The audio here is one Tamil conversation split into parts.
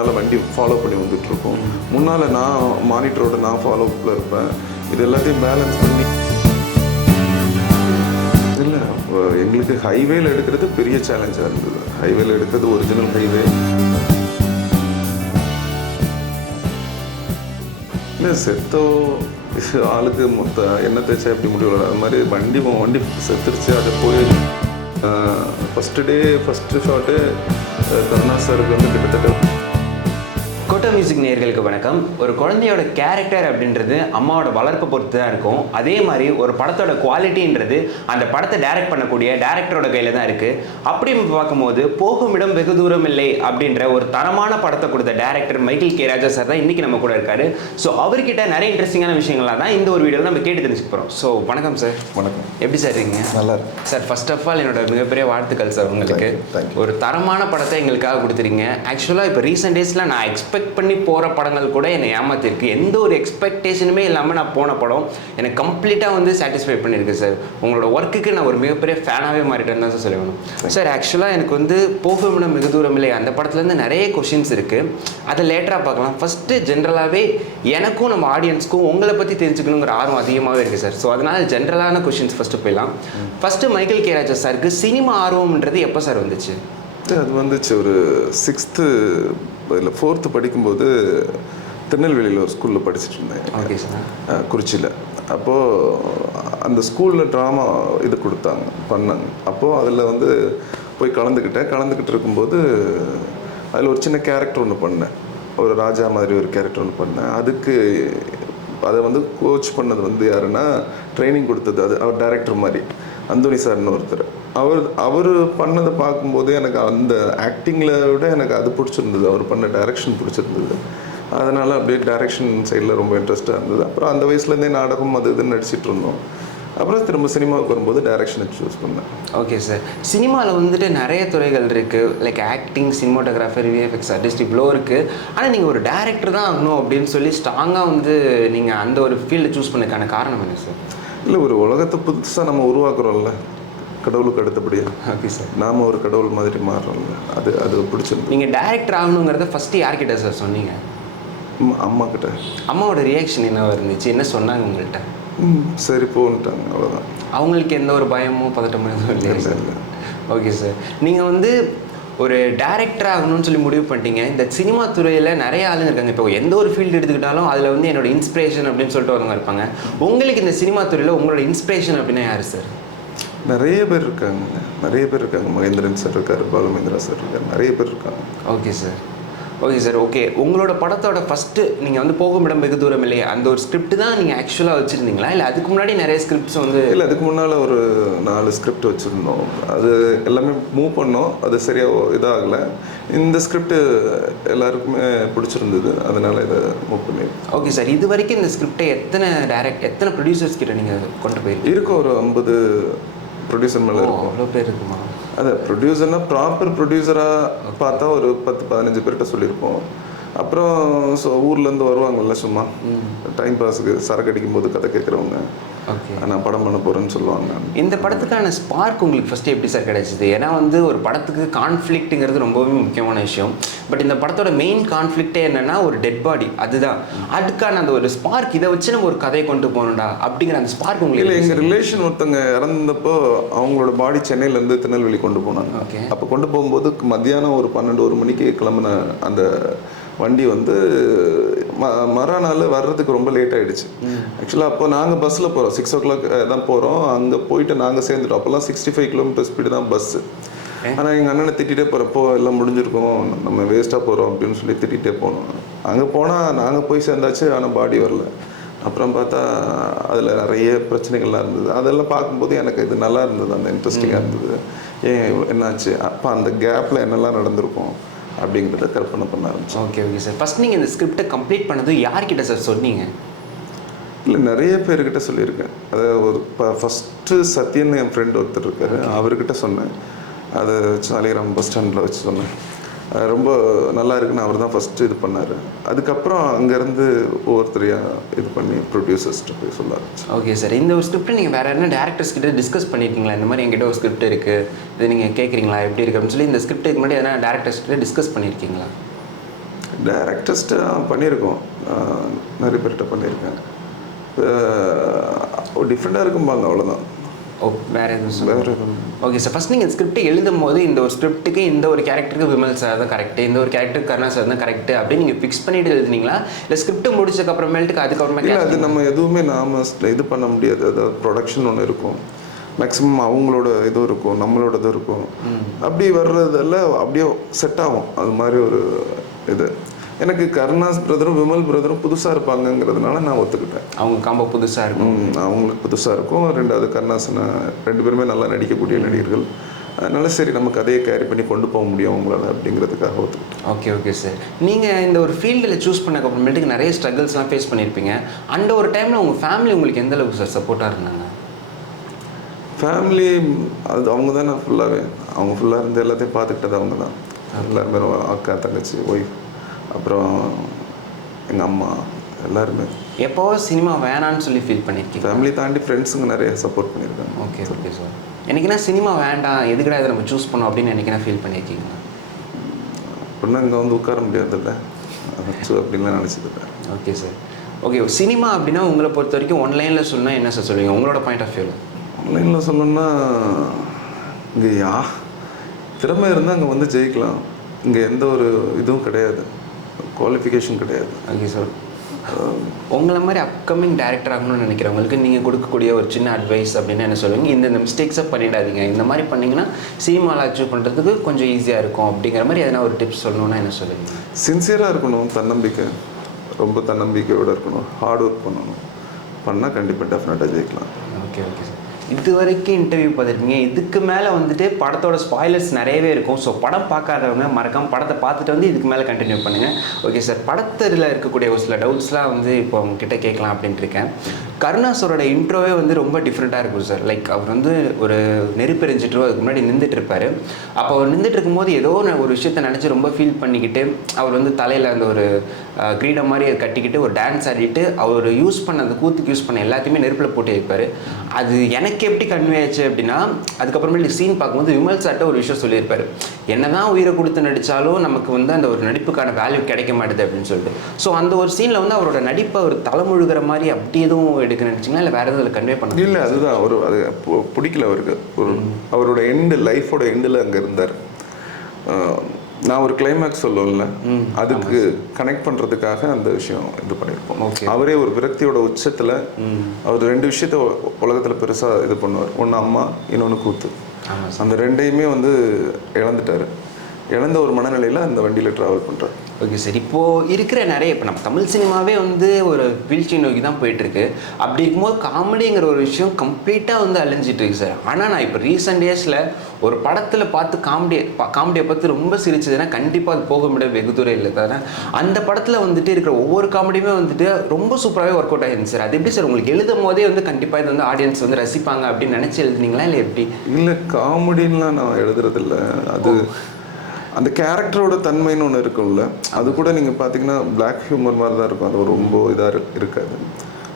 அதனால் வண்டி ஃபாலோ பண்ணி வந்துட்டுருக்கோம் முன்னால் நான் மானிட்டரோட நான் ஃபாலோப்பில் இருப்பேன். இது எல்லாத்தையும் பேலன்ஸ் பண்ணி இல்லை எங்களுக்கு ஹைவேல எடுக்கிறது பெரிய சேலஞ்சாக இருந்தது. ஹைவேல எடுக்கிறது ஒரிஜினல் ஹைவே இல்லை செத்தோ ஆளுக்கு மொத்த என்ன தேய்ச்சா எப்படி முடிவு அது மாதிரி வண்டி வண்டி செத்துருச்சு அதை போய் first day first shot Karuna சாருக்கு வந்து கிட்டத்தட்ட கோட்டோ மியூசிக் நேயர்களுக்கு வணக்கம். ஒரு குழந்தையோட கேரக்டர் அப்படின்றது அம்மாவோட வளர்ப்பை பொறுத்து தான் இருக்கும். அதே மாதிரி ஒரு படத்தோட குவாலிட்டின்றது அந்த படத்தை டைரக்ட் பண்ணக்கூடிய டேரக்டரோட கையில் தான் இருக்குது அப்படி நம்ம பார்க்கும்போது போகும் இடம் வெகு தூரம் இல்லை அப்படின்ற ஒரு தரமான படத்தை கொடுத்த director Michael K. Raja sir தான் இன்றைக்கி நம்ம கூட இருக்காரு. ஸோ அவர்கிட்ட நிறைய இன்ட்ரெஸ்டிங்கான விஷயங்கள்லாம் தான் இந்த ஒரு வீடியோவில் நம்ம கேட்டு தெரிஞ்சுக்க போகிறோம் ஸோ வணக்கம் சார் வணக்கம். எப்படி சார் இருக்கீங்க? நல்லா சார் ஃபர்ஸ்ட் ஆஃப் ஆல் என்னோட மிகப்பெரிய வாழ்த்துக்கள் சார் உங்களுக்கு. ஒரு தரமான படத்தை எங்களுக்காக கொடுத்துறீங்க ஆக்சுவலாக இப்போ ரீசெண்ட் டேஸில் நான் எக்ஸ்பெக்ட் பண்ணி போகிற படங்கள் கூட என்னை ஏமாத்திருக்கு. எந்த ஒரு எக்ஸ்பெக்டேஷனுமே இல்லாமல் நான் போன படம் எனக்கு கம்ப்ளீட்டாக வந்து சாட்டிஸ்ஃபை பண்ணியிருக்கு சார் உங்களோட ஒர்க்குக்கு நான் ஒரு மிகப்பெரிய ஃபேனாகவே மாறிட்டேன்னு தான் சார் சொல்லணும். சார் ஆக்சுவலாக எனக்கு வந்து போகும் மிக தூரம் இல்லை. அந்த படத்துலேருந்து நிறைய கொஷின்ஸ் இருக்குது அதை லேட்டராக பார்க்கலாம். ஃபஸ்ட்டு ஜென்ரலாகவே எனக்கும் நம்ம ஆடியன்ஸ்க்கும் உங்களை பற்றி தெரிஞ்சுக்கணுங்கிற ஆர்வம் அதிகமாகவே இருக்குது சார் ஸோ அதனால் ஜென்ரலான கொஷின்ஸ் ஃபஸ்ட்டு போயிடலாம். ஃபஸ்ட்டு மைக்கேல் கே ராஜா சாருக்கு சினிமா ஆர்வம்ன்றது எப்போ சார் வந்துச்சு? அது வந்துச்சு ஒரு சிக்ஸ்த்து இல்லை ஃபோர்த்து படிக்கும்போது திருநெல்வேலியில் ஒரு ஸ்கூலில் படிச்சுட்டு இருந்தேன். குறிச்சியில் அப்போது அந்த ஸ்கூலில் ட்ராமா இது கொடுத்தாங்க பண்ணாங்க. அப்போது அதில் வந்து போய் கலந்துக்கிட்டேன். கலந்துக்கிட்டு இருக்கும்போது அதில் ஒரு சின்ன கேரக்டர் ஒன்று பண்ணேன். ஒரு ராஜா மாதிரி ஒரு கேரக்டர் ஒன்று பண்ணேன். அதுக்கு அதை வந்து கோச் பண்ணது வந்து யாருன்னா ட்ரைனிங் கொடுத்தது. அது அவர் டைரக்டர் மாதிரி. அந்தோனி சார்னு ஒருத்தர். அவர் அவர் பண்ணதை பார்க்கும்போது எனக்கு அந்த ஆக்டிங்கில் விட எனக்கு அது பிடிச்சிருந்தது. அவர் பண்ண டைரக்ஷன் பிடிச்சிருந்தது. அதனால் அப்படியே டைரக்ஷன் சைடில் ரொம்ப இன்ட்ரெஸ்ட்டாக இருந்தது. அப்புறம் அந்த வயசுலேருந்தே நாடகம் அது இதுன்னு நடிச்சிட்டு இருந்தோம். அப்புறம் திரும்ப சினிமாவுக்கு வரும்போது டைரக்ஷனை சூஸ் பண்ணேன். ஓகே சார் சினிமாவில் வந்துட்டு நிறைய துறைகள் இருக்குது like acting cinematographer VFX artist இவ்வளோ இருக்குது ஆனால் நீங்கள் ஒரு டேரக்டர் தான் ஆகணும் அப்படின்னு சொல்லி ஸ்ட்ராங்காக வந்து நீங்கள் அந்த ஒரு ஃபீல்டை சூஸ் பண்ணதுக்கான காரணம் என்ன சார் இல்லை ஒரு உலகத்தை புதுசாக நம்ம உருவாக்குறோம்ல. கடவுளுக்கு அடுத்தபடியாக ஓகே சார் நாம ஒரு கடவுள் மாதிரி மாறுறோம்ல அது அது பிடிச்சிருந்தது நீங்கள் டேரக்டர் ஆகணுங்கிறத ஃபஸ்ட்டு யார்கிட்ட சார் சொன்னீங்க? அம்மா கிட்ட அம்மாவோட ரியாக்ஷன் என்னவா இருந்துச்சு? என்ன சொன்னாங்க உங்கள்கிட்ட ம், சரி போன்ட்டாங்க அவ்வளோதான் அவங்களுக்கு எந்த ஒரு பயமோ பதட்டமோ எதுவும் இல்லையா இல்லை, சார் இல்லை. ஓகே சார் நீங்கள் வந்து ஒரு டேரக்டர் ஆகணும்னு சொல்லி முடிவு பண்ணிட்டீங்க. இந்த சினிமா துறையில் நிறைய ஆளுங்க இருக்காங்க. இப்போ எந்த ஒரு ஃபீல்டு எடுத்துக்கிட்டாலும் அதில் வந்து என்னோட இன்ஸ்பிரேஷன் அப்படின்னு சொல்லிட்டு வரவங்க இருப்பாங்க. உங்களுக்கு இந்த சினிமா துறையில் உங்களோட இன்ஸ்பிரேஷன் அப்படின்னா யார் சார் நிறைய பேர் இருக்காங்க. நிறைய பேர் இருக்காங்க. மகேந்திரன் சார் இருக்காரு பாலுமேந்திரா சார் இருக்காரு. நிறைய பேர் இருக்காங்க. Okay sir okay sir okay உங்களோட படத்தோட ஃபஸ்ட்டு நீங்கள் வந்து போகும் இடம் வெகு தூரம் இல்லையா? அந்த ஒரு ஸ்கிரிப்ட் தான் நீங்கள் ஆக்சுவலாக வச்சுருந்தீங்களா? இல்லை அதுக்கு முன்னாடி நிறைய ஸ்கிரிப்ட்ஸ் வந்து இல்லை அதுக்கு முன்னால் ஒரு நாலு ஸ்கிரிப்ட் வச்சுருந்தோம். அது எல்லாமே மூவ் பண்ணோம். அது சரியாக இதாகலை. இந்த ஸ்கிரிப்ட் எல்லாருக்குமே பிடிச்சிருந்தது. அதனால் இதை மூவ் பண்ணி ஓகே சார் இது வரைக்கும் இந்த ஸ்கிரிப்டை எத்தனை டேரக்ட் எத்தனை ப்ரொடியூசர்ஸ் கிட்ட நீங்கள் கொண்டு போயிருக்கீங்க? இருக்கும் ஒரு ஐம்பது ப்ரொடியூசர் மேலே இருக்கும். அவ்வளோ பேர் இருக்குமா? அது ப்ரொடியூசர்னா ப்ராப்பர் ப்ரொடியூசராக பார்த்தா ஒரு பத்து பதினஞ்சு பேர்கிட்ட சொல்லியிருப்போம். அப்புறம் ஸோ ஊர்லேருந்து வருவாங்கல்ல சும்மா. டைம் பாஸுக்கு சரக்கு அடிக்கும் போது கதை கேட்குறவங்க. ஓகே. நான் படம் பண்ண போகிறேன்னு சொல்லுவாங்க. இந்த படத்துக்கான ஸ்பார்க் உங்களுக்கு ஃபஸ்ட்டு எப்படி சார் கிடைச்சிது? ஏன்னா வந்து ஒரு படத்துக்கு கான்ஃப்ளிக்ட்டுங்கிறது ரொம்பவே முக்கியமான விஷயம். பட் இந்த படத்தோட மெயின் கான்ஃப்ளிக்டே என்னன்னா ஒரு டெட் பாடி அதுதான். அதுக்கான அந்த ஒரு ஸ்பார்க் இதை வச்சு நம்ம ஒரு கதையை கொண்டு போகணும்டா அப்படிங்கிற அந்த ஸ்பார்க் இல்லை உங்களுக்கு எங்கள் ரிலேஷன் ஒருத்தங்க இறந்தப்போ அவங்களோட பாடி சென்னையிலேருந்து திருநெல்வேலி கொண்டு போனாங்க. அப்போ கொண்டு போகும்போது மத்தியானம் ஒரு பன்னெண்டு ஒரு மணிக்கு கிளம்புன அந்த வண்டி வந்து ம மறுநாள் வர்றதுக்கு ரொம்ப லேட் ஆயிடுச்சு. ஆக்சுவலாக அப்போ நாங்கள் பஸ்ஸில் போகிறோம் சிக்ஸ் ஓ கிளாக் தான் போகிறோம் அங்கே போயிட்டு நாங்கள் சேர்ந்துட்டோம். அப்போல்லாம் சிக்ஸ்டி ஃபைவ் கிலோமீட்டர் ஸ்பீடு தான் பஸ்ஸு ஆனால் எங்கள் அண்ணனை திட்டிகிட்டே போகிறப்போ எல்லாம் முடிஞ்சிருக்கும். நம்ம வேஸ்ட்டாக போகிறோம் அப்படின்னு சொல்லி திட்டிகிட்டே போனோம். அங்கே போனால் நாங்கள் போய் சேர்ந்தாச்சு. ஆனால் பாடி வரல. அப்புறம் பார்த்தா அதில் நிறைய பிரச்சனைகள்லாம் இருந்தது. அதெல்லாம் பார்க்கும்போது எனக்கு இது நல்லா இருந்தது. அந்த இன்ட்ரெஸ்டிங்காக இருந்தது. ஏன் என்னாச்சு? அப்போ அந்த கேப்பில் என்னெல்லாம் நடந்திருக்கும்? அப்படிங்கிறத கற்பனை பண்ண ஆரம்பிச்சேன் ஓகே ஓகே சார் ஃபஸ்ட் நீங்கள் இந்த ஸ்கிரிப்டை கம்ப்ளீட் பண்ணது யார்கிட்ட சார் சொன்னீங்க? இல்லை நிறைய பேர்கிட்ட சொல்லியிருக்கேன். அதாவது ஒரு இப்போ ஃபஸ்ட்டு சத்யன் என் ஃப்ரெண்ட் ஒருத்தர் இருக்காரு. அவர்கிட்ட சொன்னேன். அதை சாலிகிராம் பஸ் ஸ்டாண்டில் வச்சு சொன்னேன். அது ரொம்ப நல்லா இருக்குன்னு அவர் தான் ஃபஸ்ட்டு இது பண்ணார். அதுக்கப்புறம் அங்கேருந்து ஒவ்வொருத்தரையாக இது பண்ணி ப்ரொடியூசர்ஸ்ட்டு போய் சொல்ல ஓகே சார் இந்த ஒரு ஸ்கிரிப்ட் நீங்கள் வேறு என்ன டேரக்டர்ஸ் கிட்ட டிஸ்கஸ் பண்ணியிருக்கீங்களா இந்த மாதிரி என்கிட்ட ஒரு ஸ்கிரிப்ட் இருக்குது இது நீங்கள் கேட்குறீங்களா எப்படி இருக்கு அப்படின்னு சொல்லி இந்த ஸ்கிரிப்ட் இதுக்கு முன்னாடி எதனா டேரக்டர்ஸ் கிட்ட டிஸ்கஸ் பண்ணியிருக்கீங்களா டேரக்டர்ஸ்ட்டு பண்ணியிருக்கோம் நிறைய பேர்கிட்ட பண்ணியிருக்கேன் டிஃப்ரெண்ட்டாக இருக்கும்பாங்க அவ்வளோதான் ஓ வேற எதுவும் வேறு எதுவும் ஓகே சார் ஃபஸ்ட் நீங்கள் ஸ்கிரிப்ட் எழுதும் போது இந்த ஒரு ஸ்கிரிப்ட்டுக்கு இந்த ஒரு கேரக்டருக்கு விமல் சார் தான் கரெக்ட் இந்த ஒரு கேரக்டருக்கு கருணா சார் தான் கரெக்ட் அப்படின்னு நீங்கள் ஃபிக்ஸ் பண்ணிட்டு எழுதுனீங்களா? இல்லை ஸ்கிரிப்ட் முடிச்சதுக்கு அப்புறமேட்டுக்கு அதுக்கப்புறமா இல்லை அது நம்ம எதுவுமே நாம இது பண்ண முடியாது. அதாவது ப்ரொடக்ஷன் ஒன்று இருக்கும். மேக்ஸிமம் அவங்களோட இதுவும் இருக்கும் நம்மளோட இது இருக்கும் அப்படி வர்றதெல்லாம் அப்படியே செட் ஆகும். அது மாதிரி ஒரு இது. எனக்கு கருணாஸ் பிரதரும் விமல் பிரதரும் புதுசாக இருப்பாங்கங்கிறதுனால நான் ஒத்துக்கிட்டேன். அவங்க காம்போ புதுசாக இருக்கும். அவங்களுக்கு புதுசாக இருக்கும். ரெண்டாவது கருணாசனை ரெண்டு பேருமே நல்லா நடிக்கக்கூடிய நடிகர்கள். அதனால சரி நம்ம கதையை கேரி பண்ணி கொண்டு போக முடியும் அவங்களால அப்படிங்கிறதுக்காக ஒத்துக்கிட்டேன். ஓகே ஓகே சார் நீங்கள் இந்த ஒரு ஃபீல்டில் சூஸ் பண்ணக்கு அப்புறமேட்டுக்கு நிறைய ஸ்ட்ரகிள்ஸ்லாம் ஃபேஸ் பண்ணியிருப்பீங்க அந்த ஒரு டைமில் உங்கள் ஃபேமிலி உங்களுக்கு எந்த அளவுக்கு சார் சப்போர்ட்டாக இருந்தாங்க? ஃபேமிலி அது அவங்க தானே ஃபுல்லாகவே அவங்க ஃபுல்லாக இருந்து எல்லாத்தையும் பார்த்துக்கிட்டது அவங்க தான். எல்லாருமே அக்கா தங்கச்சி ஒய்ஃப் அப்புறம் எங்கள் அம்மா எல்லாருமே. எப்போ சினிமா வேணான்னு சொல்லி ஃபீல் பண்ணியிருக்கீங்க ஃபேமிலி தாண்டி ஃப்ரெண்ட்ஸுங்க நிறைய சப்போர்ட் பண்ணியிருக்காங்க. ஓகே ஓகே சார் எனக்குன்னா சினிமா வேண்டாம் எதுக்கடா இதை நம்ம சூஸ் பண்ணோம் அப்படின்னு எனக்குன்னா ஃபீல் பண்ணியிருக்கீங்களா அப்படின்னா இங்கே வந்து உட்கார முடியாதுல்ல. ஸோ அப்படின்லாம் நினச்சதில்ல ஓகே சார் ஓகே சினிமா அப்படின்னா உங்களை பொறுத்த வரைக்கும் ஒன்லைனில் சொன்னால் என்ன சார் சொல்லுவீங்க? உங்களோட பாயிண்ட் ஆஃப் வியூவில் ஆன்லைனில் சொல்லணும்னா இங்கே யா திறமை இருந்தால் அங்கே வந்து ஜெயிக்கலாம். இங்கே எந்த ஒரு இதுவும் கிடையாது. குவாலிஃபிகேஷன் கிடையாது. ஓகே சார் உங்களை மாதிரி அப்கமிங் டேரக்டர் ஆகணும்னு நினைக்கிறவங்களுக்கு நீங்கள் கொடுக்கக்கூடிய ஒரு சின்ன அட்வைஸ் அப்படின்னு என்ன சொல்லுவீங்க? இந்த மிஸ்டேக்ஸை பண்ணிடாதீங்க. இந்த மாதிரி பண்ணிங்கன்னா சினிமாவில் அச்சீவ் பண்ணுறதுக்கு கொஞ்சம் ஈஸியாக இருக்கும் அப்படிங்கிற மாதிரி எதனா ஒரு டிப்ஸ் சொல்லணும்னா என்ன சொல்லுவீங்க? சின்சியராக இருக்கணும் தன்னம்பிக்கை. ரொம்ப தன்னம்பிக்கையோடு இருக்கணும் ஹார்ட் ஒர்க் பண்ணணும். பண்ணால் கண்டிப்பாக டெஃபினட்டாக ஜெயிக்கலாம். ஓகே ஓகே சார் இது வரைக்கும் இன்டர்வியூ பார்த்துருக்கீங்க. இதுக்கு மேலே வந்துட்டு படத்தோட ஸ்பாய்லர்ஸ் நிறையவே இருக்கும். ஸோ படம் பார்க்காதவங்க மறக்காம படத்தை பார்த்துட்டு வந்து இதுக்கு மேலே கண்டினியூ பண்ணுங்கள் ஓகே சார் படத்தில் இருக்கக்கூடிய ஒரு சில டவுட்ஸ்லாம் வந்து இப்போ உங்ககிட்ட கேட்கலாம் அப்படின்ட்டு இருக்கேன். கருணாசரோட இன்ட்ரோவே வந்து ரொம்ப டிஃப்ரெண்ட்டாக இருக்கும் சார் லைக் அவர் வந்து ஒரு நெருப்பெறிஞ்சிட்டு அதுக்கு முன்னாடி நின்றுட்டு இருப்பாரு. அப்போ அவர் நின்றுட்டு இருக்கும்போது ஏதோ ஒரு விஷயத்தை நினச்சி ரொம்ப ஃபீல் பண்ணிக்கிட்டு அவர் வந்து தலையில் அந்த ஒரு கிரீடம் மாதிரி அதை கட்டிக்கிட்டு ஒரு டான்ஸ் ஆடிட்டு அவர் யூஸ் பண்ண அந்த கூத்துக்கு யூஸ் பண்ண எல்லாத்தையுமே நெருப்பில் போட்டு வைப்பார். அது எனக்கு எப்படி கன்வே ஆச்சு அப்படின்னா அதுக்கப்புறமேட்டு சீன் பார்க்கும்போது விமல் சார்ட்ட ஒரு விஷயம் சொல்லியிருப்பாரு. என்னதான் உயிரை கொடுத்து நடித்தாலும் நமக்கு வந்து அந்த ஒரு நடிப்புக்கான வேல்யூ கிடைக்க மாட்டுது அப்படின்னு சொல்லிட்டு. ஸோ அந்த ஒரு சீனில் வந்து அவரோட நடிப்பை ஒரு தலைமுழுகிற மாதிரி அப்படி எதுவும் எடுக்க நினச்சிங்களா? இல்லை வேறு எதுவும் கன்வே பண்ண இல்லை அதுதான் அவர் அது பிடிக்கல அவருக்கு. ஒரு அவரோட எண்டு லைஃபோட எண்டில் அங்கே இருந்தார். நான் ஒரு கிளைமேக்ஸ் சொல்லுவேன்ல அதுக்கு கனெக்ட் பண்ணுறதுக்காக அந்த விஷயம் இது பண்ணியிருப்போம். அவரே ஒரு விரக்தியோட உச்சத்தில் அவர் ரெண்டு விஷயத்த உலகத்தில் பெருசாக இது பண்ணுவார். ஒன்று அம்மா இன்னொன்று கூத்து. அந்த ரெண்டையுமே வந்து இழந்துட்டாரு. இழந்த ஒரு மனநிலையில் அந்த வண்டியில் ட்ராவல் பண்ணுறாரு ஓகே சார். இப்போது இருக்கிற நிறைய இப்போ நம்ம தமிழ் சினிமாவே வந்து ஒரு வீழ்ச்சி நோக்கி தான் போயிட்டுருக்கு. அப்படி இருக்கும்போது காமெடிங்கிற ஒரு விஷயம் கம்ப்ளீட்டாக வந்து அழிஞ்சிட்டு இருக்கு சார். ஆனால் நான் இப்போ ரீசெண்ட் டேஸில் ஒரு படத்தில் பார்த்து காமெடி காமெடியை பார்த்து ரொம்ப சிரிச்சதுன்னா கண்டிப்பாக அது போக முடியாது வெகு தூரம் இல்லை தவிர அந்த படத்தில் வந்துட்டு இருக்கிற ஒவ்வொரு காமெடியுமே வந்துட்டு ரொம்ப சூப்பராகவே ஒர்க் அவுட் ஆகிருந்துச்சு சார். அது எப்படி சார்? உங்களுக்கு எழுதும் போதே வந்து கண்டிப்பாக இது வந்து ஆடியன்ஸ் வந்து ரசிப்பாங்க அப்படின்னு நினச்சி எழுதுனீங்களா இல்லை எப்படி? இல்லை காமெடின்லாம் நான் எழுதுறதில்ல. அது அந்த கேரக்டரோட தன்மைன்னு ஒன்று இருக்கும்ல. அது கூட நீங்கள் பார்த்தீங்கன்னா பிளாக் ஹியூமர் மாதிரி தான் இருக்கும். அது ரொம்ப இதாக இருக்காது.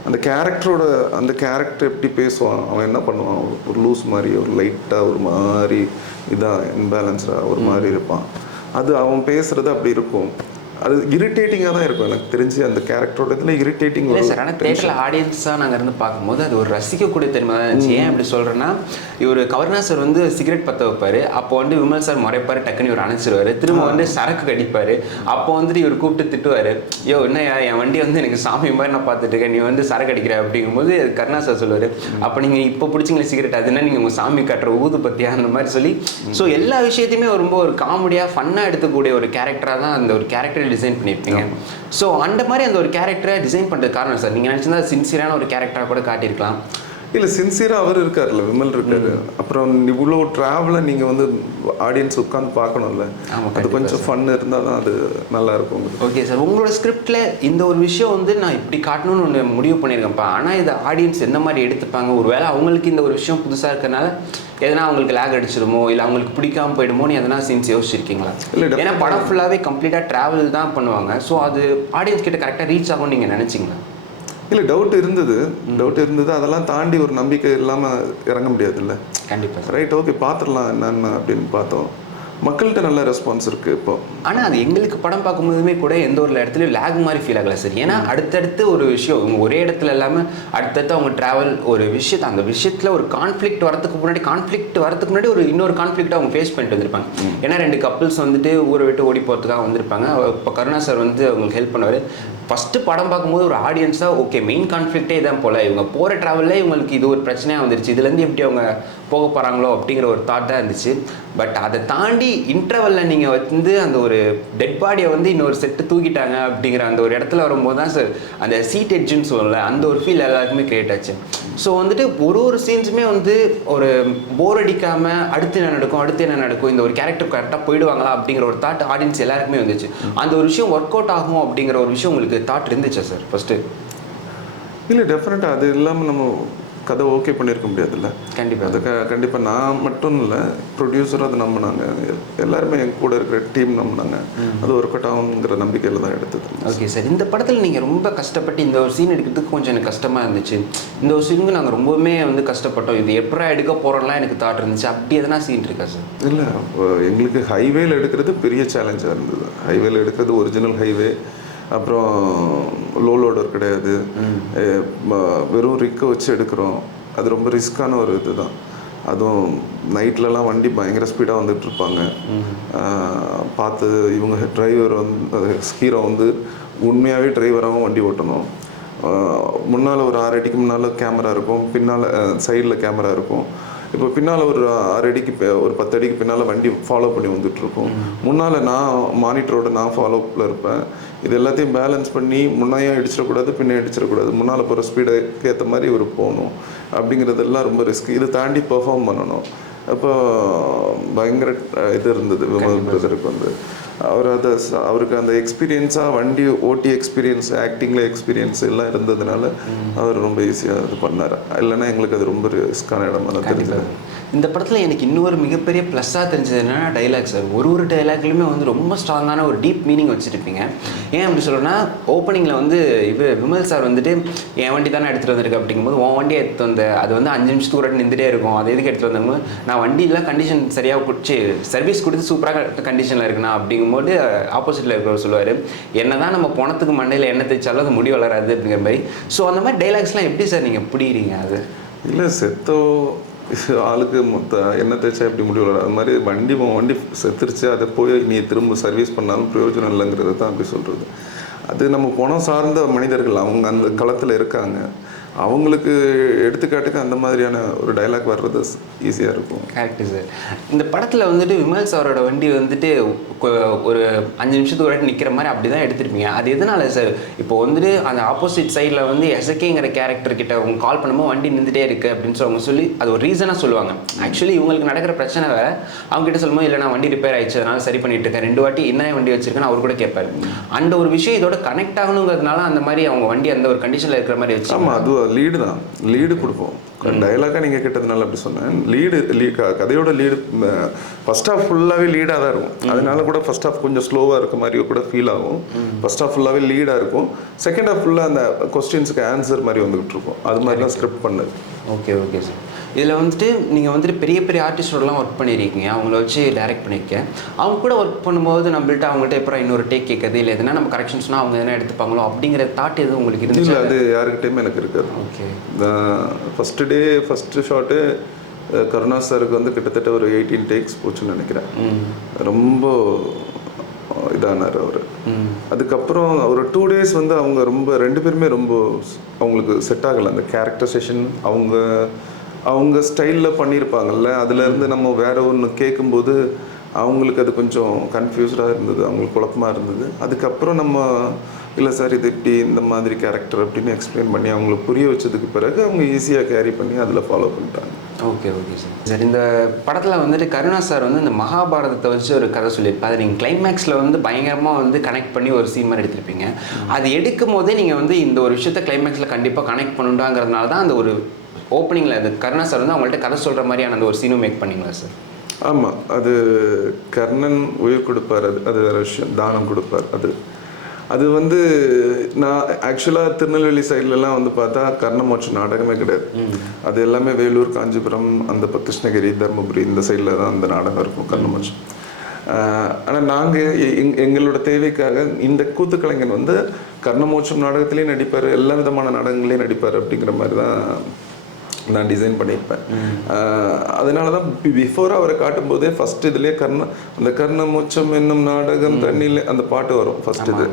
அந்த கேரக்டரோட அந்த கேரக்டர் எப்படி பேசுவான்? அவன் என்ன பண்ணுவான்? ஒரு- லூஸ் மாதிரி ஒரு லைட்டாக ஒரு மாதிரி இதாக இன்பேலன்ஸ்டாக ஒரு மாதிரி இருப்பான். அது அவன் பேசுறது அப்படி இருக்கும். அது இரிட்டேட்டிங்காக தான் இருக்கும். எனக்கு தெரிஞ்சு அந்த கேரக்டரோட இதில் இரிட்டேட்டிங் இல்லை சார் ஆனால் தேட்டரில் ஆடியன்ஸாக நாங்கள் இருந்து பார்க்கும்போது அது ஒரு ரசிக்கக்கூடிய தன்மை தான் இருந்துச்சு. ஏன் அப்படி சொல்கிறேன்னா இவர் கவர்னா சார் வந்து சிகரெட் பற்ற வைப்பார். அப்போ வந்து விமல் சார் முறைப்பார் டக்குன்னு இவர் அணைச்சிருவார். திரும்ப வந்து சரக்கு கடிப்பார். அப்போ வந்துட்டு இவர் கூப்பிட்டு திட்டுவார். யோ என்னய்யா என் வண்டி வந்து எனக்கு சாமி மாதிரி நான் பார்த்துட்டு இருக்கேன். நீ வந்து சரக்கு அடிக்கிற. அப்படிங்கும்போது கருணா சார் சொல்லுவார். அப்போ நீங்கள் இப்போ பிடிச்சிங்களே சிகரெட் அதுனா நீங்கள் உங்கள் சாமி காட்டுற ஊது பத்தியா அந்த மாதிரி சொல்லி ஸோ எல்லா விஷயத்தையுமே ரொம்ப ஒரு காமெடியாக ஃபன்னாக எடுத்துக்கூடிய ஒரு கேரக்டராக தான் அந்த ஒரு கேரக்டரை டிசைன் பண்ணியிருப்பீங்க ஸோ அந்த மாதிரி அந்த ஒரு கேரக்டரை டிசைன் பண்ணுறது காரணம் சார் நீங்கள் நினச்சிருந்தா சின்சியரான ஒரு கேரக்டராக கூட காட்டியிருக்கலாம். இல்லை சின்சியராக அவர் இருக்கார்ல விமல் இருக்காரு. அப்புறம் இவ்வளோ ட்ராவலை நீங்கள் வந்து ஆடியன்ஸ் உட்காந்து பார்க்கணும்ல. அது கொஞ்சம் ஃபன் இருந்தால் தான் அது நல்லா இருக்கும். ஓகே சார் உங்களோட ஸ்கிரிப்டில் இந்த ஒரு விஷயம் வந்து நான் இப்படி காட்டணும்னு ஒன்று முடிவு பண்ணியிருக்கேன்ப்பா. ஆனால் இதை ஆடியன்ஸ் எந்த மாதிரி எடுத்துப்பாங்க? ஒருவேளை அவங்களுக்கு இந்த ஒரு விஷயம் புதுசாக இருக்கறனால எதனா அவங்களுக்கு லேக் அடிச்சிருமோ இல்லை அவங்களுக்கு பிடிக்காம போயிடுமோன்னு எதனா சீன்ஸ் யோசிச்சிருக்கீங்களா? இல்ல. ஏன்னா படம் ஃபுல்லாகவே கம்ப்ளீட்டாக ட்ராவல் தான் பண்ணுவாங்க. ஸோ அது ஆடியன்ஸ் கிட்ட கரெக்டாக ரீச் ஆகும்னு நீங்கள் நினச்சிங்களா? இல்லை டவுட் இருந்தது. டவுட் இருந்தது. அதெல்லாம் தாண்டி ஒரு நம்பிக்கை இல்லாமல் இறங்க முடியாதுல்ல. கண்டிப்பாக சார் ரைட் ஓகே பார்த்துடலாம் என்னென்ன அப்படின்னு பார்த்தோம். மக்கள்கிட்ட நல்ல ரெஸ்பான்ஸ் இருக்குது இப்போ. ஆனால் அது எங்களுக்கு படம் பார்க்கும்போதுமே கூட எந்த ஒரு இடத்துலையும் லேக் மாதிரி ஃபீல் ஆகல சார். ஏன்னா அடுத்தடுத்து ஒரு விஷயம் இவங்க ஒரே இடத்துல இல்லாமல் அடுத்தடுத்து அவங்க ட்ராவல் ஒரு விஷயத்தை அந்த விஷயத்தில் ஒரு கான்ஃப்ளிக்ட் வரதுக்கு முன்னாடி கான்ஃப்ளிக்ட் வரதுக்கு முன்னாடி ஒரு இன்னொரு கான்ஃப்ளிக்ட் அவங்க ஃபேஸ் பண்ணிட்டு வந்திருப்பாங்க. ஏன்னா ரெண்டு கப்பிள்ஸ் வந்துட்டு ஊரை விட்டு ஓடி போகிறதுக்காக வந்திருப்பாங்க. இப்போ கருணா சார் வந்து அவங்களுக்கு ஹெல்ப் பண்ணுவார். ஃபஸ்ட்டு படம் பார்க்கும்போது ஒரு ஆடியன்ஸாக ஓகே மெயின் கான்ஃப்ளிக்டே இதான் போல். இவங்க போகிற ட்ராவலில் இவங்களுக்கு இது ஒரு பிரச்சனையாக வந்துருச்சு. இதுலேருந்து எப்படி அவங்க போக போகிறாங்களோ அப்படிங்கிற ஒரு தாட் தான் இருந்துச்சு. பட் அதை தாண்டி இன்டர்வலில் நீங்கள் வந்து அந்த ஒரு டெட் பாடியை வந்து இன்னொரு செட்டு தூக்கிட்டாங்க அப்படிங்கிற அந்த ஒரு இடத்துல வரும்போது தான் சார் அந்த சீட் எட்ஜுன்னு சொல்லல அந்த ஒரு ஃபீல் எல்லாருக்குமே கிரியேட் ஆச்சு. ஸோ வந்துட்டு ஒரு ஒரு சீன்ஸுமே வந்து ஒரு போர் அடிக்காமல் அடுத்து என்ன நடக்கும் அடுத்து என்ன நடக்கும் இந்த ஒரு கேரக்டர் கரெக்டாக போயிடுவாங்களா அப்படிங்கிற ஒரு தாட் ஆடியன்ஸ் எல்லாருக்குமே வந்துச்சு. அந்த ஒரு விஷயம் ஒர்க் அவுட் ஆகும் அப்படிங்கிற ஒரு விஷயம் உங்களுக்கு தாட் இருந்துச்சா சார் ஃபஸ்ட்டு இல்லை டெஃபினட்டாக அது இல்லாமல் நம்ம கதை ஓகே பண்ணியிருக்க முடியாதுல்ல? கண்டிப்பாக அது க கண்டிப்பாக நான் மட்டும் இல்லை ப்ரொடியூசரும் அதை நம்பினாங்க. எல்லாருமே என் கூட இருக்கிற டீம் நம்பினாங்க. அது ஒர்க் அவுட் ஆகுங்கிற நம்பிக்கையில் தான் எடுத்தது. ஓகே சார் இந்த படத்தில் நீங்கள் ரொம்ப கஷ்டப்பட்டு இந்த ஒரு சீன் எடுக்கிறதுக்கு கொஞ்சம் எனக்கு கஷ்டமாக இருந்துச்சு. இந்த ஒரு சீனுக்கு நாங்கள் ரொம்பவுமே வந்து கஷ்டப்பட்டோம். இது எப்படா எடுக்க போகிறோம்லாம் எனக்கு தாட் இருந்துச்சு. அப்படி எதனா சீன் இருக்கா சார் இல்லை எங்களுக்கு ஹைவேல எடுக்கிறது பெரிய சேலஞ்சாக இருந்தது. ஹைவேல எடுக்கிறது ஒரிஜினல் ஹைவே அப்புறம் லோ லோடர் கிடையாது. வெறும் ரிக்கை வச்சு எடுக்கிறோம். அது ரொம்ப ரிஸ்க்கான ஒரு இதுதான். அதுவும் நைட்லலாம் வண்டி பயங்கர ஸ்பீடாக வந்துட்டு இருப்பாங்க. பார்த்து இவங்க டிரைவர் வந்து ஹீரோ வந்து உண்மையாகவே டிரைவராகவும் வண்டி ஓட்டணும். முன்னால் ஒரு ஆறு அடிக்கு முன்னால் கேமரா இருக்கும். பின்னால் சைடில் கேமரா இருக்கும். இப்போ பின்னால் ஒரு ஆறு அடிக்கு ஒரு பத்து அடிக்கு பின்னால் வண்டி ஃபாலோ பண்ணி வந்துட்டு இருக்கும். முன்னால் நான் மானிட்டரோட நான் ஃபாலோப்பில் இருப்பேன். இது எல்லாத்தையும் பேலன்ஸ் பண்ணி முன்னையும் அடிச்சிடக்கூடாது பின்னே அடிச்சிடக்கூடாது முன்னால் போகிற ஸ்பீடுக்கு ஏற்ற மாதிரி ஒரு போகணும். அப்படிங்கிறதெல்லாம் ரொம்ப ரிஸ்க் இதை தாண்டி பெர்ஃபார்ம் பண்ணணும். அப்போ பயங்கர இது இருந்தது விமல் பிரதருக்கு வந்து. அவர் அதை அவருக்கு அந்த எக்ஸ்பீரியன்ஸாக வண்டி ஓட்டி எக்ஸ்பீரியன்ஸ் ஆக்டிங்கில் எக்ஸ்பீரியன்ஸ் எல்லாம் இருந்ததுனால அவர் ரொம்ப ஈஸியாக இது பண்ணார். இல்லைன்னா எங்களுக்கு அது ரொம்ப ரிஸ்க்கான இடமா தான் தெரிஞ்சது இந்த படத்தில் எனக்கு இன்னொரு மிகப்பெரிய ப்ளஸ்ஸாக தெரிஞ்சது என்னன்னா டைலாக் சார் ஒரு ஒரு டைலாக்லையுமே வந்து ரொம்ப ஸ்ட்ராங்கான ஒரு டீப் மீனிங் வச்சுருப்பீங்க. ஏன் அப்படி சொல்கிறேன்னா ஓப்பனிங்கில் வந்து இவர் விமல் சார் வந்துட்டு என் வண்டி தானே எடுத்துகிட்டு வந்திருக்கு? அப்படிங்கும்போது உன் வண்டி எடுத்து வந்த அது வந்து அஞ்சு நிமிஷத்துக்கு ஒரு நின்றுட்டே இருக்கும். அது எதுக்கு எடுத்துகிட்டு வந்தாங்க நான் வண்டியெலாம் கண்டிஷன் சரியாக குடிச்சு சர்வீஸ் கொடுத்து சூப்பராக கண்டிஷனில் இருக்குண்ணா அப்படிங்கும்போது ஆப்போசிட்டில் இருக்கிறவர் சொல்லுவார் என்ன தான் நம்ம பணத்துக்கு மண்டையில் எண்ணெய் தேய்ச்சாலும் அது முடி வளராது அப்படிங்கிற மாதிரி. ஸோ அந்த மாதிரி டைலாக்ஸ்லாம் எப்படி சார் நீங்கள் பிடிக்கிறீங்க அது? இல்லை செத்தோ ஆளுக்கு மொத்த எண்ணெய் தேய்ச்சா எப்படி முடிவு வராது அது மாதிரி வண்டி வண்டி செத்துருச்சு அதை போய் நீ திரும்ப சர்வீஸ் பண்ணாலும் பிரயோஜனம் இல்லைங்கிறது தான் அப்படி சொல்கிறது அது நம்ம குணம் சார்ந்த மனிதர்கள் அவங்க அந்த களத்தில் இருக்காங்க. அவங்களுக்கு எடுத்துக்காட்டுக்கு அந்த மாதிரியான ஒரு டைலாக் வர்றது ஈஸியாக இருக்கும். கரெக்டு சார் இந்த படத்தில் வந்துட்டு விமல் சாரோட வண்டி வந்துட்டு ஒரு அஞ்சு நிமிஷத்துக்கு ஒரு நிற்கிற மாதிரி அப்படி தான் எடுத்திருப்பீங்க. அது எதனால சார் இப்போ வந்துட்டு அந்த ஆப்போசிட் சைடில் வந்து எசக்கேங்கிற கேரக்டர் கிட்ட அவங்க கால் பண்ணும்போது வண்டி நின்றுட்டே இருக்கு அப்படின்னு சொல்லி அவங்க சொல்லி அது ஒரு ரீசனாக சொல்லுவாங்க. ஆக்சுவலி இவங்களுக்கு நடக்கிற பிரச்சனை வேற. அவங்க கிட்ட சொல்லும்போது இல்லை நான் வண்டி ரிப்பேர் ஆயிடுச்சு அதனால சரி பண்ணிட்டு இருக்கேன். ரெண்டு வாட்டி என்ன வண்டி வச்சிருக்கேன்னு அவர் கூட கேட்பாரு. அந்த ஒரு விஷயம் இதோட கனெக்ட் ஆகணுங்கிறதுனால அந்த மாதிரி அவங்க வண்டி அந்த ஒரு கண்டிஷனில் இருக்கிற மாதிரி வச்சு ஆமாம் அது லீடு தான் லீடு கொடுப்போம் டைலாக்காக நீங்கள் கேட்டதுனால அப்படி சொன்னேன். லீடு லீ கதையோட லீடு ஃபர்ஸ்ட் ஹாஃப் ஃபுல்லாகவே லீடாக தான் இருக்கும். அதனால கூட ஃபர்ஸ்ட் ஹாஃப் கொஞ்சம் ஸ்லோவாக இருக்க மாதிரி கூட ஃபீல் ஆகும். ஃபர்ஸ்ட் ஹாஃப் ஃபுல்லாகவே லீடாக இருக்கும். செகண்ட் ஹாஃப் ஃபுல்லாக அந்த கொஸ்டின்ஸுக்கு ஆன்சர் மாதிரி வந்துகிட்டு இருக்கும். அது மாதிரி தான் ஸ்கிரிப்ட் பண்ணது. ஓகே ஓகே சார் இதில் வந்துட்டு நீங்கள் வந்துட்டு பெரிய பெரிய ஆர்டிஸ்டோடலாம் ஒர்க் பண்ணியிருக்கீங்க அவங்கள வச்சு டைரக்ட் பண்ணியிருக்கேன் அவங்க கூட ஒர்க் பண்ணும்போது நம்மள்ட்ட அவங்கள்ட்ட எப்பறம் இன்னொரு டேக் கேட்கறது? இல்லை எதுனா நம்ம கரெக்ஷன்ஸ்னால் அவங்க எதனா எடுத்துப்பாங்களோ? அப்படிங்கிற தாட் எதுவும் உங்களுக்கு இருந்துச்சு? அது யாருக்கிட்டையுமே எனக்கு இருக்காது. Okay first day first shot Karuna சாருக்கு வந்து கிட்டத்தட்ட ஒரு எயிட்டீன் டேக்ஸ் போச்சுன்னு நினைக்கிறேன். ரொம்ப இதானார் அவர். அதுக்கப்புறம் ஒரு டூ டேஸ் வந்து அவங்க ரொம்ப ரெண்டு பேருமே ரொம்ப அவங்களுக்கு செட் ஆகலை. அந்த கேரக்டர் செஷன் அவங்க அவங்க ஸ்டைலில் பண்ணியிருப்பாங்கல்ல அதுலேருந்து நம்ம வேற ஒன்று கேட்கும்போது அவங்களுக்கு அது கொஞ்சம் கன்ஃபியூஸ்டாக இருந்தது. அவங்களுக்கு குழப்பமாக இருந்தது. அதுக்கப்புறம் நம்ம இல்லை சார் இது இப்படி இந்த மாதிரி கேரக்டர் அப்படின்னு எக்ஸ்பிளைன் பண்ணி அவங்களுக்கு புரிய வச்சதுக்கு பிறகு அவங்க ஈஸியாக கேரி பண்ணி அதில் ஃபாலோ பண்ணிட்டாங்க. ஓகே ஓகே சார் சார் இந்த படத்தில் வந்துட்டு கருணா சார் வந்து இந்த மகாபாரதத்தை வச்சு ஒரு கதை சொல்லியிருப்பாரு. அது நீங்கள் கிளைமேக்ஸில் வந்து பயங்கரமாக வந்து கனெக்ட் பண்ணி ஒரு சீன் மாதிரி எடுத்திருப்பீங்க. அது எடுக்கும் போதே நீங்கள் வந்து இந்த ஒரு விஷயத்த கிளைமேக்ஸில் கண்டிப்பாக கனெக்ட் பண்ணுண்டாங்கிறதுனால தான் அந்த ஒரு ஓப்பனிங்கில் அது கருணா சார் வந்து அவங்கள்ட்ட கதை சொல்கிற மாதிரியான அந்த ஒரு சீனும் மேக் பண்ணீங்களா சார் ஆமாம் அது கர்ணன் உயிர் கொடுப்பார் அது அது வேற விஷயம் தானம் கொடுப்பார் அது அது வந்து நான் ஆக்சுவலாக திருநெல்வேலி சைட்லலாம் வந்து பார்த்தா கர்ணமோட்ச நாடகமே கிடையாது. அது எல்லாமே வேலூர் காஞ்சிபுரம் அந்த கிருஷ்ணகிரி தருமபுரி இந்த சைடில் தான் அந்த நாடகம் இருக்கும் கர்ணமோட்சம் ஆனால் நாங்கள் எங்களோட தேவைக்காக இந்த கூத்து கலைஞன் வந்து கர்ணமோட்சம் நாடகத்திலையும் நடிப்பார் எல்லா விதமான நாடகங்களையும் நடிப்பார் அப்படிங்கிற மாதிரி தான் நான் டிசைன் பண்ணியிருப்பேன். அதனால தான் பிஃபோர் அவரை காட்டும்போதே ஃபர்ஸ்ட் இதுலேயே கர்ண அந்த கர்ணமோட்சம் என்னும் நாடகம் தண்ணியில் அந்த பாட்டு வரும் ஃபர்ஸ்ட் இது.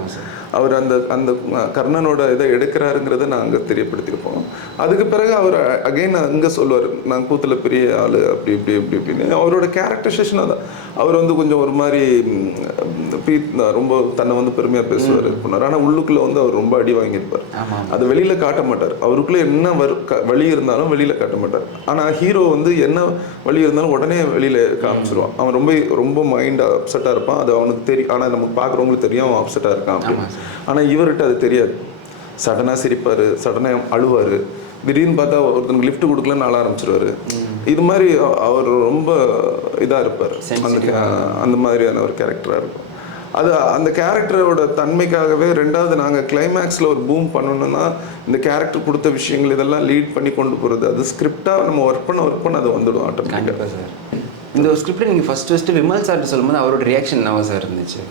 அவர் அந்த அந்த கர்ணனோட இதை எடுக்கிறாருங்கிறத நாங்கள் தெரியப்படுத்தியிருப்போம். அதுக்கு பிறகு அவர் அகைன் அங்கே சொல்லுவார் நான் கூத்துல பெரிய ஆள் அப்படி இப்படி இப்படி இப்படின்னு. அவரோட கேரக்டரைசேஷன் அதான். அவர் வந்து கொஞ்சம் ஒரு மாதிரி பீ- ரொம்ப தன்னை வந்து பெருமையாக பேசுவார் பண்ணார். ஆனால் உள்ளுக்குள்ளே வந்து அவர் ரொம்ப அடி வாங்கியிருப்பார். அது வெளியில காட்ட மாட்டார். அவருக்குள்ள என்ன வரு வழி இருந்தாலும் வெளியில காட்ட மாட்டார். ஆனா ஹீரோ வந்து என்ன வழி இருந்தாலும் உடனே வெளியில காமிச்சிருவான். அவன் ரொம்ப ரொம்ப மைண்ட் அப்செட்டா இருப்பான். அது அவனுக்கு தெரியும் ஆனா நமக்கு பார்க்குறவங்களுக்கு தெரியும் அவன் அப்செட்டா இருக்கான் அப்படின்னு. ஆனா இவர்கிட்ட அது தெரியாது. சடனா சிரிப்பாரு சடனா அழுவாரு. திடீர்னு பார்த்தா ஒருத்தனுக்கு லிஃப்ட் கொடுக்கலன்னு அழ ஆரம்பிச்சிருவாரு. இது மாதிரி அவர் ரொம்ப இதா இருப்பார். அந்த அந்த மாதிரியான ஒரு கேரக்டரா இருக்கும். அது அந்த கேரக்டரோட தன்மைக்காகவே ரெண்டாவது நாங்கள் கிளைமேக்ஸில் ஒரு பூம் பண்ணணும்னா இந்த கேரக்டர் கொடுத்த விஷயங்கள் இதெல்லாம் லீட் பண்ணி கொண்டு போகிறது அது ஸ்கிரிப்டாக நம்ம ஒர்க் பண்ண ஒர்க் பண்ண அது வந்துடும் ஆட்டோமேட்டிக்காக சார். இந்த ஸ்கிரிப்டை நீங்கள் ஃபஸ்ட்டு ஃபஸ்ட்டு விமல் சார்ட்டு சொல்லும்போது அவரோட ரியாக்ஷன் என்னவா சார் இருந்துச்சு?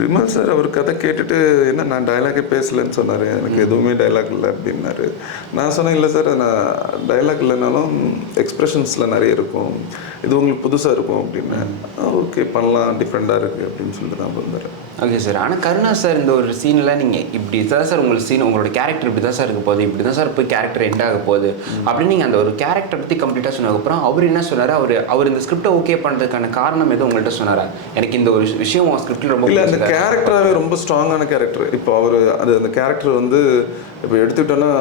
விமல் சார் அவர் கதை கேட்டுட்டு என்ன நான் டயலாகே பேசலன்னு சொன்னார். எனக்கு எதுவுமே டயலாக் இல்லை அப்படின்னாரு. நான் சொன்னேன் இல்லை சார் நான் டயலாக் இல்லைனாலும் எக்ஸ்பிரஷன்ஸில் நிறைய இருக்கும். இது உங்களுக்கு புதுசாக இருக்கும் அப்படின்னேன். ஓகே பண்ணலாம் டிஃப்ரெண்ட்டாக இருக்குது அப்படின்னு சொல்லிட்டு தான் வந்தார் ஓகே சார். ஆனால் கருணா சார் இந்த ஒரு சீனில் நீங்கள் இப்படி தான் சார் உங்களுக்கு சீன் உங்களோட கேரக்டர் இப்படி தான் சார் இருக்க போகுது. இப்படி தான் சார் போய் கேரக்டர் எண்ட் ஆக போகுது. அப்படின்னு நீங்கள் அந்த ஒரு கேரக்டர் பற்றி கம்ப்ளீட்டாக சொன்னதுக்கப்புறம் அவர் என்ன சொன்னார்? அவர் அவர் இந்த ஸ்கிரிப்டை ஓகே பண்ணுறதுக்கான காரணம் எதுவும் உங்கள்கிட்ட சொன்னாரா? எனக்கு இந்த ஒரு விஷயம் உங்கள் ஸ்கிரிப்டில் ரொம்ப கேரக்டராகவே ரொம்ப ஸ்ட்ராங்கான கேரக்டர் இப்போ அவர் அது அந்த கேரக்டர் வந்து இப்போ எடுத்துக்கிட்டோன்னா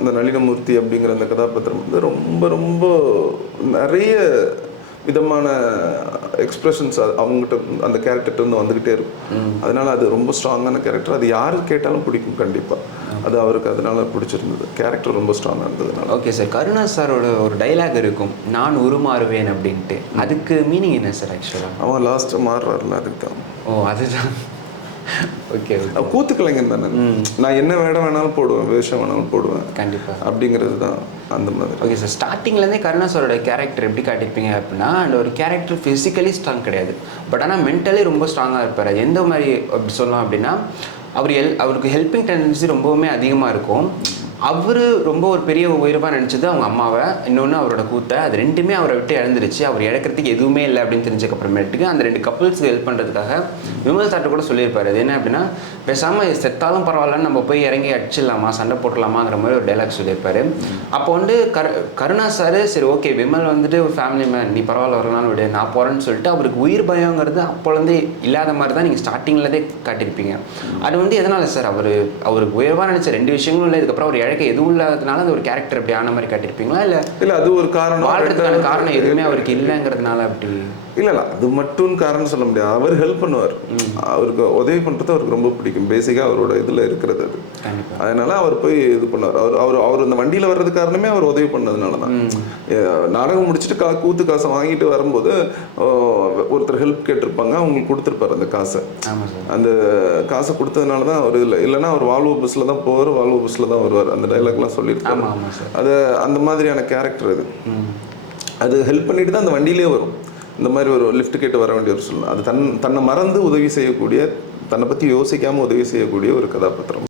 இந்த நளினமூர்த்தி அப்படிங்கிற அந்த கதாபாத்திரம் வந்து ரொம்ப ரொம்ப நிறைய விதமான எக்ஸ்பிரஷன்ஸ் அவங்ககிட்ட அந்த கேரக்டர்கிட்ட இருந்து வந்துக்கிட்டே இருக்கும். அதனால அது ரொம்ப ஸ்ட்ராங்கான கேரக்டர் அது யாரு கேட்டாலும் பிடிக்கும் கண்டிப்பாக அது அவருக்கு அதனால பிடிச்சிருந்தது. கேரக்டர் ரொம்ப ஸ்ட்ராங்காக இருந்ததுனால ஓகே சார் கருணா சாரோட ஒரு டைலாக் இருக்கும். நான் உருமாறுவேன் அப்படின்ட்டு. அதுக்கு மீனிங் என்ன சார் ஆக்சுவலாக அவன் லாஸ்ட்டு மாறுறாருல அதுக்கு தான் ஓ அதுதான். ஓகே கூத்து கலைஞன் தானே. நான் என்ன வேடம் வேணாலும் போடுவேன் வேஷம் வேணாலும் போடுவேன். கண்டிப்பாக அப்படிங்கிறது தான் அந்த மாதிரி. ஓகே சார் ஸ்டார்டிங்லேருந்தே கருணா சாரோட கேரக்டர் எப்படி காட்டியிருப்பீங்க அப்படின்னா அந்த ஒரு கேரக்டர் ஃபிசிக்கலி ஸ்ட்ராங் கிடையாது. பட் ஆனால் மென்டலி ரொம்ப ஸ்ட்ராங்காக இருப்பார். எந்த மாதிரி அப்படி சொல்லலாம் அப்படின்னா அவர் எல் அவருக்கு ஹெல்பிங் டெண்டன்சி ரொம்பவுமே அதிகமாக இருக்கும். அவர் ரொம்ப ஒரு பெரிய உயர்வாக நினச்சது அவங்க அம்மாவை. இன்னொன்று அவரோட கூத்தை. அது ரெண்டுமே அவரை விட்டு இழந்துருச்சு. அவர் இழக்கிறதுக்கு எதுவுமே இல்லை அப்படின்னு தெரிஞ்சக்கப்புறமேட்டுக்கு அந்த ரெண்டு கப்புள்ஸுக்கு ஹெல்ப் பண்ணுறதுக்காக விமல் சார்ட்ட கூட சொல்லியிருப்பார். அது என்ன அப்படின்னா பேசாமல் செத்தாலும் பரவாயில்லன்னு நம்ம போய் இறங்கி அடிச்சிடலாமா? சண்டை போட்டுடலாமாங்கிற மாதிரி ஒரு டைலாக் சொல்லியிருப்பாரு. அப்போ வந்து கரு கருணா சார் சரி ஓகே விமல் வந்துட்டு ஒரு ஃபேமிலி மேன் நீ பரவாயில்ல வரலான்னு விடு நான் போகிறேன்னு சொல்லிட்டு அவருக்கு உயிர் பயங்கிறது அப்போலேருந்தே இல்லாத மாதிரி தான் நீங்கள் ஸ்டார்டிங்லேருந்தே காட்டியிருப்பீங்க. அது வந்து எதனால சார்? அவர் அவருக்கு உயர்வாக நினச்ச ரெண்டு விஷயங்களும் இல்லை இதுக்கப்புறம் அவர் இழக்க எதுவும் இல்லாததுனால அந்த ஒரு கேரக்டர் அப்படி ஆன மாதிரி காட்டியிருப்பீங்களா? இல்லை இல்ல அது ஒரு காரணம். வாழ்றதுக்கான காரணம் எதுவுமே அவருக்கு இல்லைங்கிறதுனால அப்படி இல்ல இல்ல அது மட்டும் காரணம் சொல்ல முடியாது. அவர் ஹெல்ப் பண்ணுவார். அவருக்கு உதவி பண்றது அவருக்கு ரொம்ப பிடிக்கும். பேசிக்கா அவரோட இதுல இருக்கிறது அது. அதனால அவர் போய் இது பண்ணார் அவர் அவர் அவர் அந்த வண்டியில வர்றது காரணமே அவர் உதவி பண்ணதுனால தான். நாடகம் முடிச்சுட்டு கா கூத்து காசை வாங்கிட்டு வரும்போது ஒருத்தர் ஹெல்ப் கேட்டிருப்பாங்க. அவங்களுக்கு கொடுத்துருப்பாரு அந்த காசை. அந்த காசை கொடுத்ததுனால தான் அவர் இல்லை இல்லைன்னா அவர் வால்வோ பஸ்ஸில் தான் போவார் வால்வோ பஸ்ஸில் தான் வருவார். அந்த டைலாக்லாம் சார். அது அந்த மாதிரியான கேரக்டர் அது. அது ஹெல்ப் பண்ணிட்டு தான் அந்த வண்டியிலே வரும். இந்த மாதிரி ஒரு லிஃப்ட் கேட்டு வர வேண்டிய ஒரு சூழ்நிலை. அது தன் தன்னை மறந்து உதவி செய்யக்கூடிய தன்னை பற்றி யோசிக்காமல் உதவி செய்யக்கூடிய ஒரு கதாபாத்திரம்.